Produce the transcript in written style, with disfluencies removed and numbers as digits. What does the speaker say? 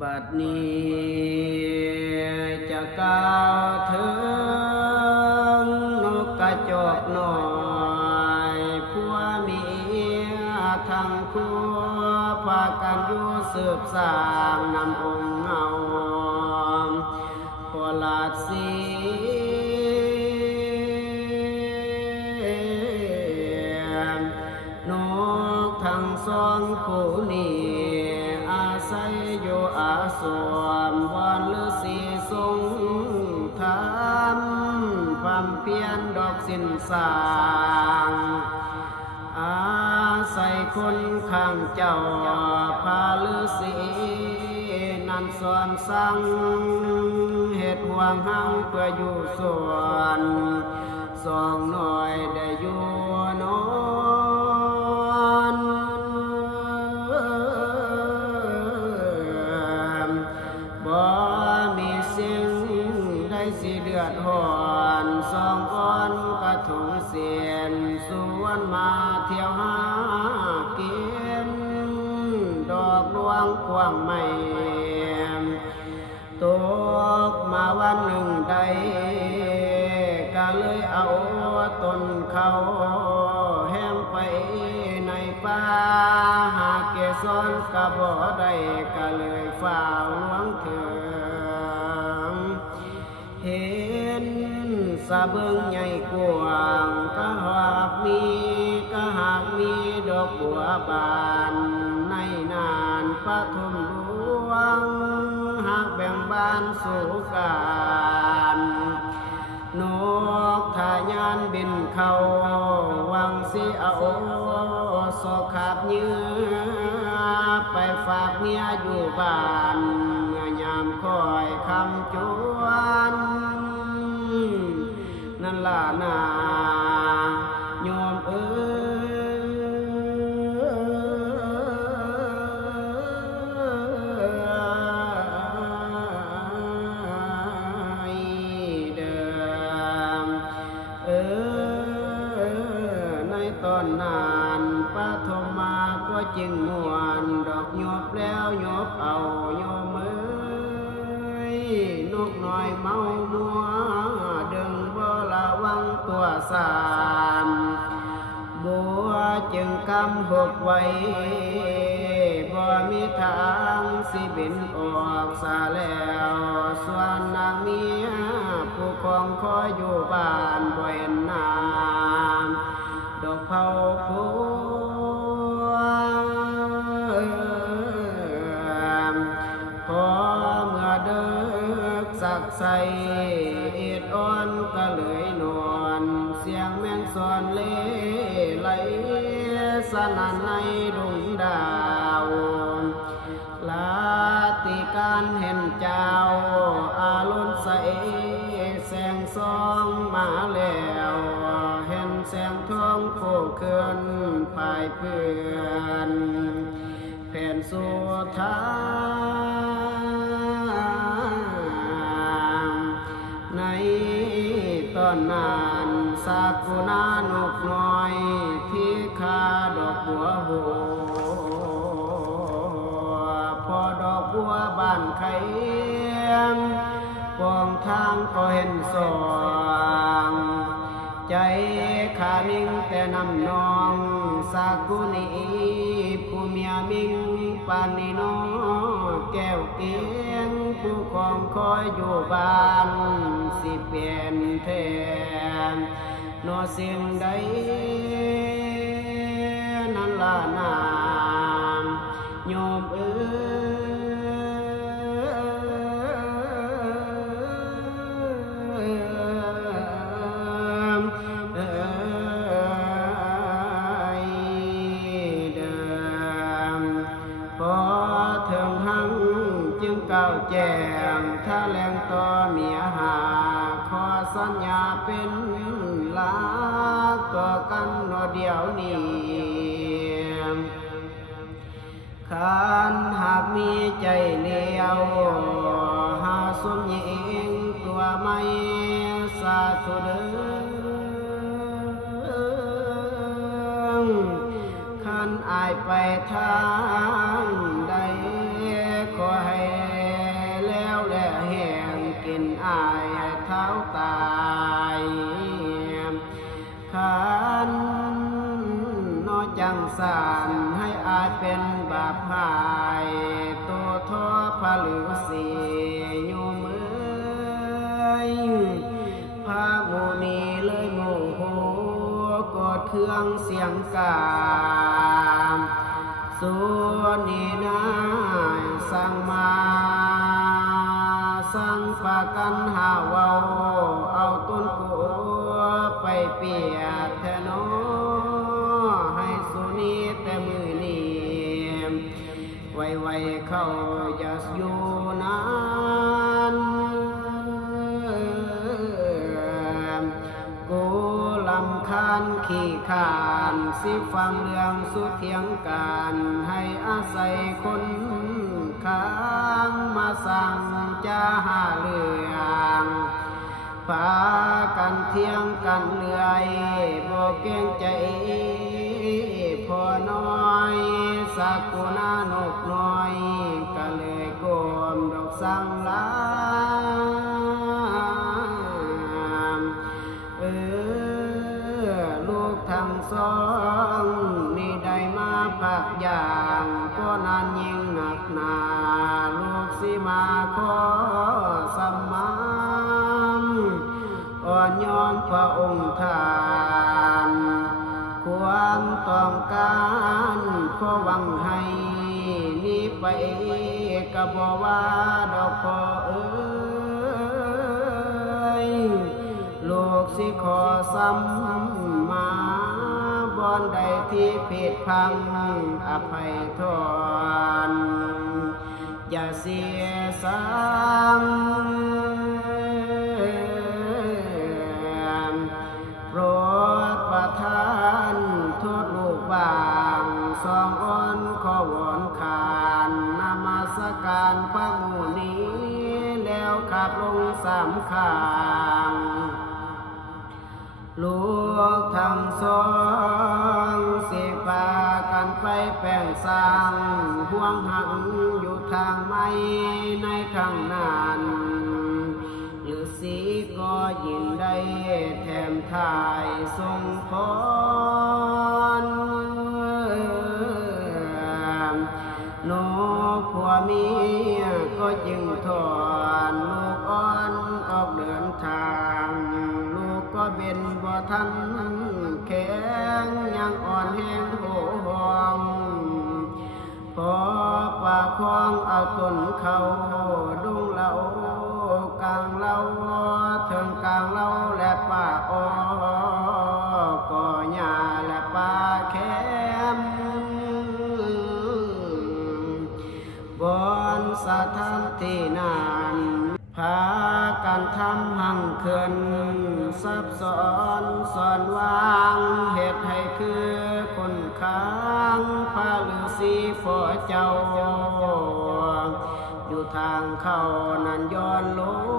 บัดนี้จะกล่าวถึงนกกระจอกน้อยผัวเมียทั้งคู่พากันอยู่สืบสร้างนำองค์เงาพอลาดสีนกทั้งสองคู่นี้อาศัยอยู่อาสวมวันฤาษีทรงธรรมความเพียรดอกสินสางอาศัยคนข้างเจ้าพาฤาษีนั่นสอนสั่งเหตุห่วงหังเพื่ออยู่ส่วนสองหน่อยได้อยู่นอนบ่มีสิ่งใดสิเดือดร้อนสองคนกระถุงเสียนสวนมาเที่ยวหากินดอกลวงพวงไม่ตกมาวันหนึ่งใดก็เลยเอาต้นเขาแห้งไปในป่าหาเกสรกะบ่ได้ก็เลยฝ่าหลวงเถิงเห็นสะเบิงใหญ่กว้างก็หากมีดอกบัวบานในนานปฐมหลวงหากแบ่งบานสู่การนกทายานบินเข้าวังสิเอาสอขาบเนื้อไปฝากเมียอยู่บ้านยามคอยคำจวนนั่นล่ะนาโยมเอ้ยเดิมในตอนนั้นปฐมมาก็จึงมวนดอกหยบแล้วหยบเอาโยมเอ้ยนกน้อยเมามัวดึงบ่ระวังตัวสามบัวจึงกำหกไว้บ่มีทางสิบินออกซาแล้วส่วนนางเมียผู้คองคอยอยู่บ้านบ่เห็นน้ำดอกเผาผู้พอเมื่อเดิกสักใสเอ็ดอ่อนก็เลยนอนเสียงแมงสอนเล่ไหลสนั่นในดงดาวลาติการเห็นเจ้าอาลุนใสแสงสองมาแล้วเห็นแสงทองโผล่ขึ้นภายเพื่อนแผ่นสุดท้ายในตอนนั้นสากุณานกน้อยที่คาดอกบัวโหพอดอกบัวบานไข่ปองทางก็เห็นสองใจขานิ่งแต่นำนองสากุณีผู้เมียมิงปานนีน้อแก้วเกียงผู้คองคอยอยู่บ้านสิเปลี่ยนแทนนอสิ่งใดนั้นล่ะนามโยมเอ้ก้าวแจ้งถ้าแรงต่อเมียหาขอสัญญาเป็นลาต่อกันนอเดียวนี้ขันหากมีใจเลียวหาสมหญิงตัวไม่สาธุเดิมขันอายไปทางใดขอให้ ดินอายให้เท้าตายขันนอจังสารให้อายเป็นบาปหายตัวท้อผลือสีอยู่มือพระโมนีเลยโมโหกดเครื่องเสียงกามส่วนนี้นะสั่งมาสั่งปากันหาเว้าเอาต้นกัวไปเปียกแทนอให้สุนีแต่มือนี้ไวๆเข้าอย่าอยู่นานกูลำคาญขี้ขานสิฟังเรื่องสุดเทียงการให้อาศัยคนค้างมาสั่งจะหาเรื่องพากันเที่ยงกันเลื่อยบ่เกรงใจพอน้อยสักกุณานกน้อยก็เลยโกมดอกสังลามลูกทั้งสองนี่ได้มาพักอย่างก็นานยิ่งหนักหนาลูกสิมาขอสัมมาอ่อนยอมพระองค์ท่านความต้องการขอหวังให้นี้ไปก็บ่ว่าดอกพอลูกสิขอสัมมาบอนใดที่ผิดพังอภัยทนอย่าเสียสังโปรดประทานโทษลูกบางสองอ้อนขอวอนขานนมัสการพระมุนีแล้วขับลงสามข้างลูกทั้งสองสิพากันไปแปลงสร้างห่วงหังอยู่ทางไม่ในข้างนั้นฤาษีก็ยินได้แถมถ่ายทรงพรนกผัวเมียก็จึงถอนลูกอ่อนออกเดินทางลูกก็เบ็นบ่ทันแข็งยังอ่อนแห้งโหงพอปากคลองเอาต้นเขาดุงเหลากลางเหลาเถิงกลางเหลาและป่าอ้อก่อหญ้าและป่าแคมบอนสถานที่นั้นพากันทำหังเขื่อนซับซ้อนสอนวางเหตุให้คือคนค้างพาฤาษีฝอเจ้าอยู่ทางเข้านั้นย้อนลง